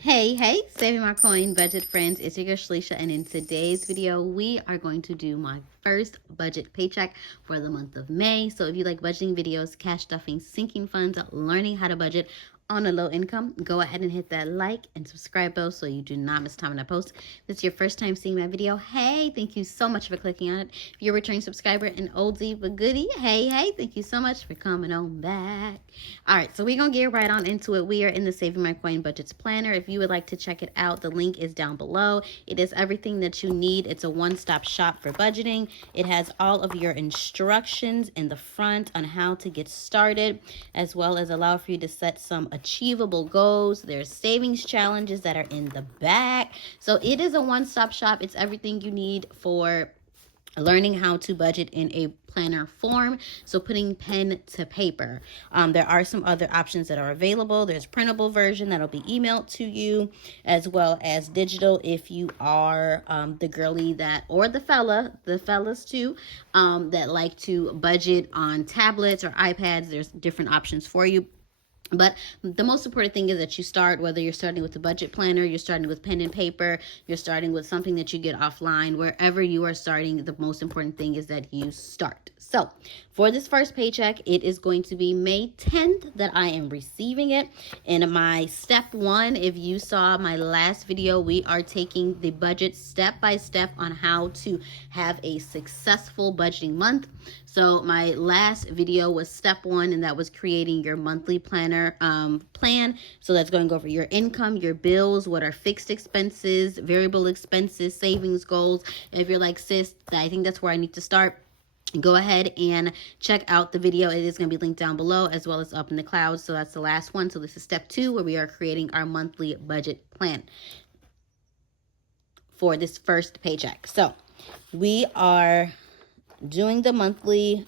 Hey, saving my coin budget friends, it's your girl Shalisha, and in today's video we are going to do my first budget paycheck for the month of May. So if you like budgeting videos, cash stuffing, sinking funds, learning how to budget on a low income, go ahead and hit that like and subscribe bell so you do not miss time when I post. If it's your first time seeing my video, hey, thank you so much for clicking on it. If you're a returning subscriber and oldie but goodie, hey, thank you so much for coming on back. All right, so we're gonna get right on into it. We are in the Saving My Coin Budgets Planner. If you would like to check it out, the link is down below. It is everything that you need. It's a one-stop shop for budgeting. It has all of your instructions in the front on how to get started, as well as allow for you to set some achievable goals. There's savings challenges that are in the back. So it is a one-stop shop. It's everything you need for learning how to budget in a planner form, so putting pen to paper. There are some other options that are available. There's printable version that'll be emailed to you, as well as digital if you are the girly that, or the fellas too, that like to budget on tablets or iPads. There's different options for you. But the most important thing is that you start, whether you're starting with a budget planner, you're starting with pen and paper, you're starting with something that you get offline, wherever you are starting, the most important thing is that you start. So for this first paycheck, it is going to be May 10th that I am receiving it. In my step one, if you saw my last video, we are taking the budget step by step on how to have a successful budgeting month. So my last video was step one, and that was creating your monthly planner plan. So that's going over your income, your bills, what are fixed expenses, variable expenses, savings goals. And if you're like, sis, I think that's where I need to start, go ahead and check out the video. It is going to be linked down below, as well as up in the clouds. So that's the last one. So this is step two, where we are creating our monthly budget plan for this first paycheck. So we are doing the monthly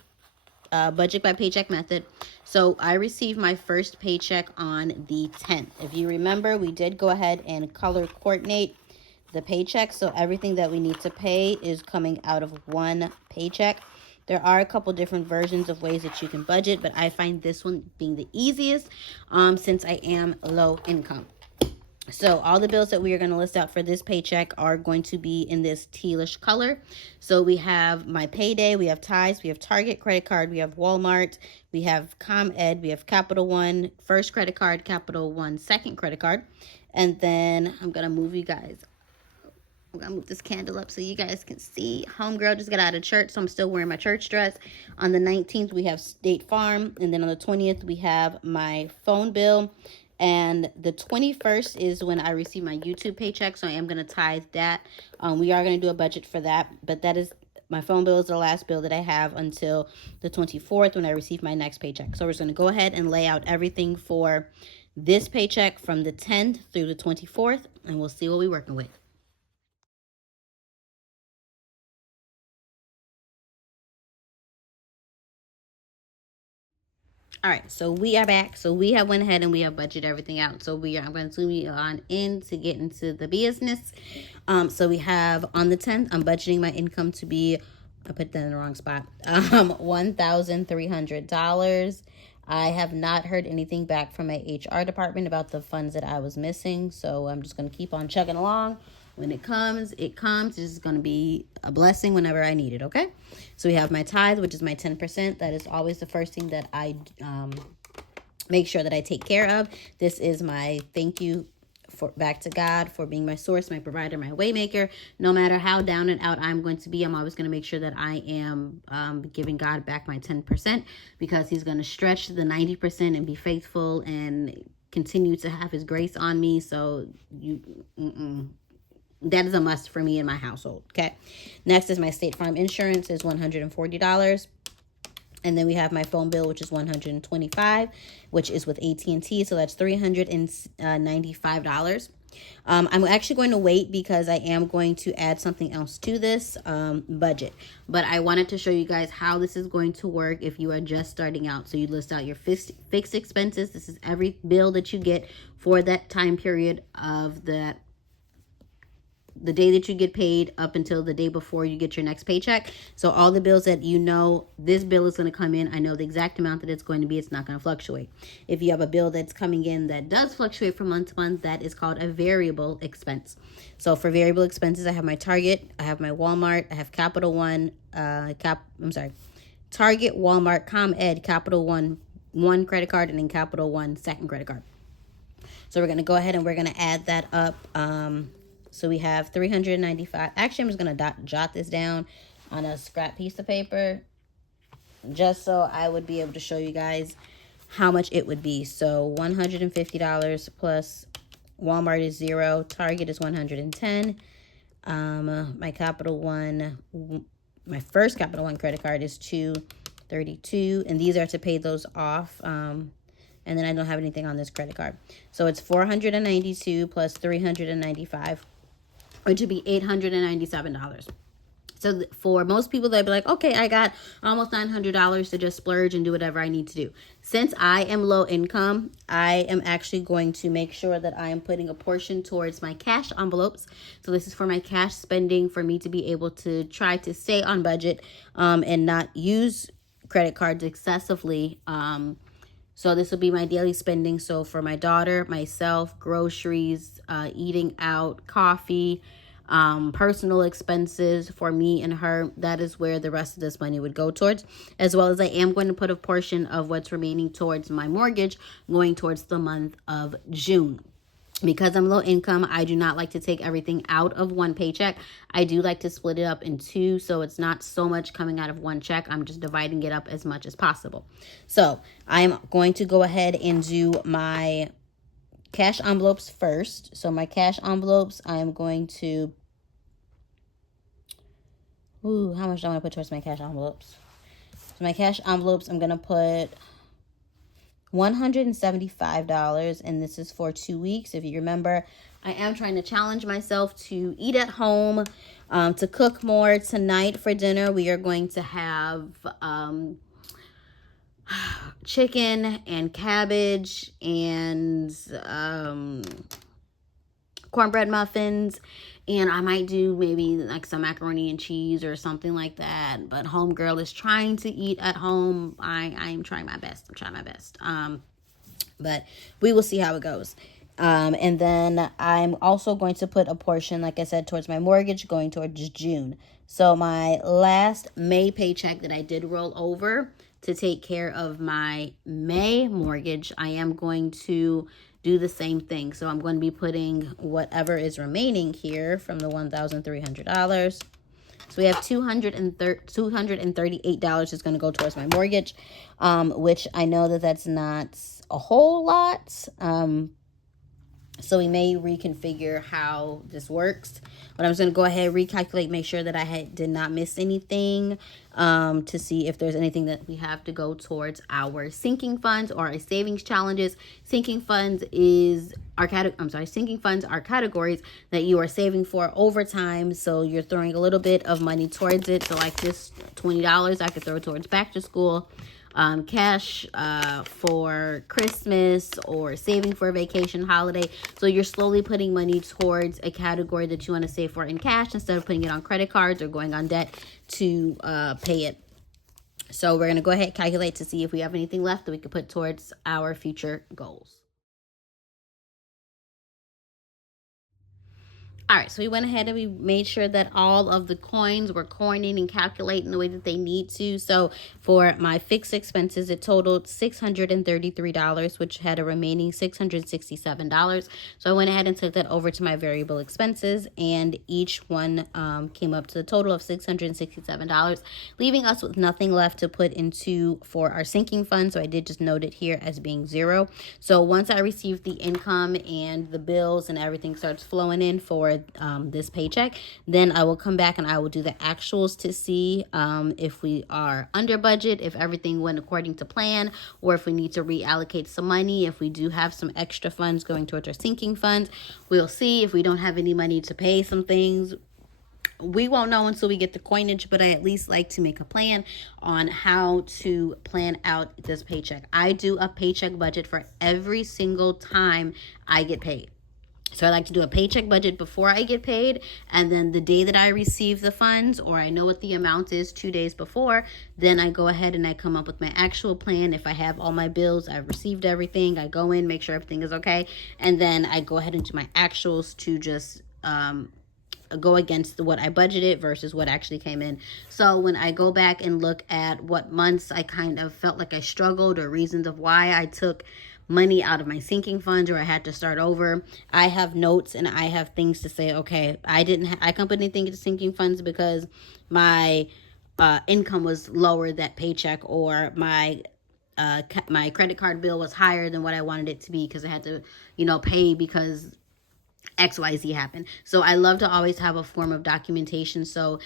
budget by paycheck method. So I received my first paycheck on the 10th. If you remember, we did go ahead and color coordinate the paycheck, so everything that we need to pay is coming out of one paycheck. There are a couple different versions of ways that you can budget, but I find this one being the easiest since I am low income. So all the bills that we are going to list out for this paycheck are going to be in this tealish color. So we have my payday, we have ties, we have Target credit card, we have Walmart, we have ComEd, we have Capital One first credit card, Capital One second credit card. And then I'm going to move you guys. I'm going to move this candle up so you guys can see. Homegirl just got out of church, so I'm still wearing my church dress. On the 19th, we have State Farm. And then on the 20th, we have my phone bill. And the 21st is when I receive my YouTube paycheck, so I am going to tithe that. We are going to do a budget for that, but that is, my phone bill is the last bill that I have until the 24th when I receive my next paycheck. So we're just going to go ahead and lay out everything for this paycheck from the 10th through the 24th, and we'll see what we're working with. All right, so we are back. So we have went ahead and we have budgeted everything out. So I'm going to zoom you on in to get into the business. So we have on the 10th, I'm budgeting my income to be, I put that in the wrong spot, $1,300. I have not heard anything back from my HR department about the funds that I was missing. So I'm just going to keep on chugging along. When it comes, it comes. This is going to be a blessing whenever I need it, okay? So we have my tithe, which is my 10%. That is always the first thing that I make sure that I take care of. This is my thank you back to God for being my source, my provider, my waymaker. No matter how down and out I'm going to be, I'm always going to make sure that I am giving God back my 10%, because he's going to stretch the 90% and be faithful and continue to have his grace on me. So that is a must for me in my household, okay? Next is my State Farm insurance is $140. And then we have my phone bill, which is $125, which is with AT&T. So that's $395. I'm actually going to wait because I am going to add something else to this budget. But I wanted to show you guys how this is going to work if you are just starting out. So you list out your fixed expenses. This is every bill that you get for that time period of the day that you get paid up until the day before you get your next paycheck. So all the bills that you know, this bill is going to come in, I know the exact amount that it's going to be. It's not going to fluctuate. If you have a bill that's coming in that does fluctuate from month to month, that is called a variable expense. So for variable expenses, I have my Target, I have my Walmart, I have Capital One, Target, Walmart, ComEd, Capital One credit card, and then Capital One second credit card. So we're going to go ahead and we're going to add that up. So we have 395. Actually, I'm just going to jot this down on a scrap piece of paper just so I would be able to show you guys how much it would be. So $150 plus Walmart is $0. Target is $110. My Capital One, my first Capital One credit card is $232, and these are to pay those off. And then I don't have anything on this credit card. So it's $492 plus $395, which would be $897. So for most people, they'll be like, okay, I got almost $900 to just splurge and do whatever I need to do. Since I am low income, I am actually going to make sure that I am putting a portion towards my cash envelopes. So this is for my cash spending, for me to be able to try to stay on budget and not use credit cards excessively. So this will be my daily spending. So for my daughter, myself, groceries, eating out, coffee, personal expenses for me and her, that is where the rest of this money would go towards, as well as I am going to put a portion of what's remaining towards my mortgage going towards the month of June. Because I'm low income, I do not like to take everything out of one paycheck. I do like to split it up in two, so it's not so much coming out of one check. I'm just dividing it up as much as possible. So I'm going to go ahead and do my cash envelopes first. So my cash envelopes, I'm going to, how much do I want to put towards my cash envelopes? So my cash envelopes, I'm going to put $175, and this is for 2 weeks. If you remember, I am trying to challenge myself to eat at home, to cook more. Tonight for dinner, we are going to have chicken and cabbage and cornbread muffins, and I might do maybe like some macaroni and cheese or something like that. But homegirl is trying to eat at home. I am trying my best. But we will see how it goes. And then I'm also going to put a portion, like I said, towards my mortgage, going towards June. So my last May paycheck that I did roll over to take care of my May mortgage, I am going to do the same thing. So I'm going to be putting whatever is remaining here from the $1,300. So we have $238 is going to go towards my mortgage, which I know that that's not a whole lot. So we may reconfigure how this works. But I'm just going to go ahead, recalculate, make sure that I did not miss anything, to see if there's anything that we have to go towards our sinking funds or our savings challenges. Sinking funds are categories that you are saving for over time. So you're throwing a little bit of money towards it. So like this $20, I could throw towards back to school. Cash for Christmas, or saving for a vacation, holiday. So you're slowly putting money towards a category that you want to save for in cash instead of putting it on credit cards or going on debt to pay it. So we're going to go ahead and calculate to see if we have anything left that we could put towards our future goals. All right, so we went ahead and we made sure that all of the coins were coining and calculating the way that they need to. So for my fixed expenses, it totaled $633, which had a remaining $667. So I went ahead and took that over to my variable expenses, and each one came up to the total of $667, leaving us with nothing left to put into for our sinking fund. So I did just note it here as being $0. So once I receive the income and the bills and everything starts flowing in for this paycheck, then I will come back and I will do the actuals to see if we are under budget, if everything went according to plan, or if we need to reallocate some money. If we do have some extra funds going towards our sinking funds, we'll see. If we don't have any money to pay some things, we won't know until we get the coinage, but I at least like to make a plan on how to plan out this paycheck. I do a paycheck budget for every single time I get paid. So I like to do a paycheck budget before I get paid, and then the day that I receive the funds, or I know what the amount is 2 days before, then I go ahead and I come up with my actual plan. If I have all my bills, I've received everything, I go in, make sure everything is okay, and then I go ahead and do my actuals to just go against what I budgeted versus what actually came in. So when I go back and look at what months I kind of felt like I struggled, or reasons of why I took money out of my sinking funds or I had to start over, I have notes and I have things to say. Okay, I couldn't put anything into sinking funds because my income was lower that paycheck, or my credit card bill was higher than what I wanted it to be because I had to, pay because XYZ happened. So I love to always have a form of documentation. So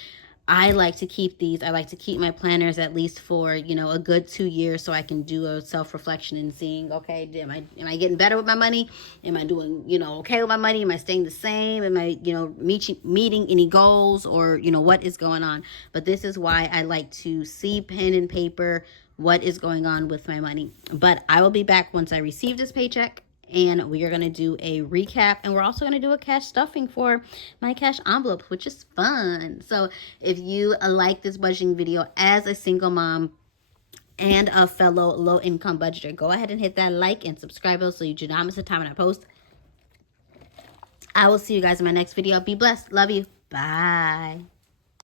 I like to keep these. I like to keep my planners at least for, a good 2 years, so I can do a self-reflection and seeing, okay, am I getting better with my money? Am I doing, okay with my money? Am I staying the same? Am I, meeting any goals, or, what is going on? But this is why I like to see pen and paper what is going on with my money. But I will be back once I receive this paycheck, and we are going to do a recap, and we're also going to do a cash stuffing for my cash envelopes, which is fun. So if you like this budgeting video as a single mom and a fellow low-income budgeter, go ahead and hit that like and subscribe so you do not miss a time when I post. I will see you guys in my next video. Be blessed. Love you. Bye.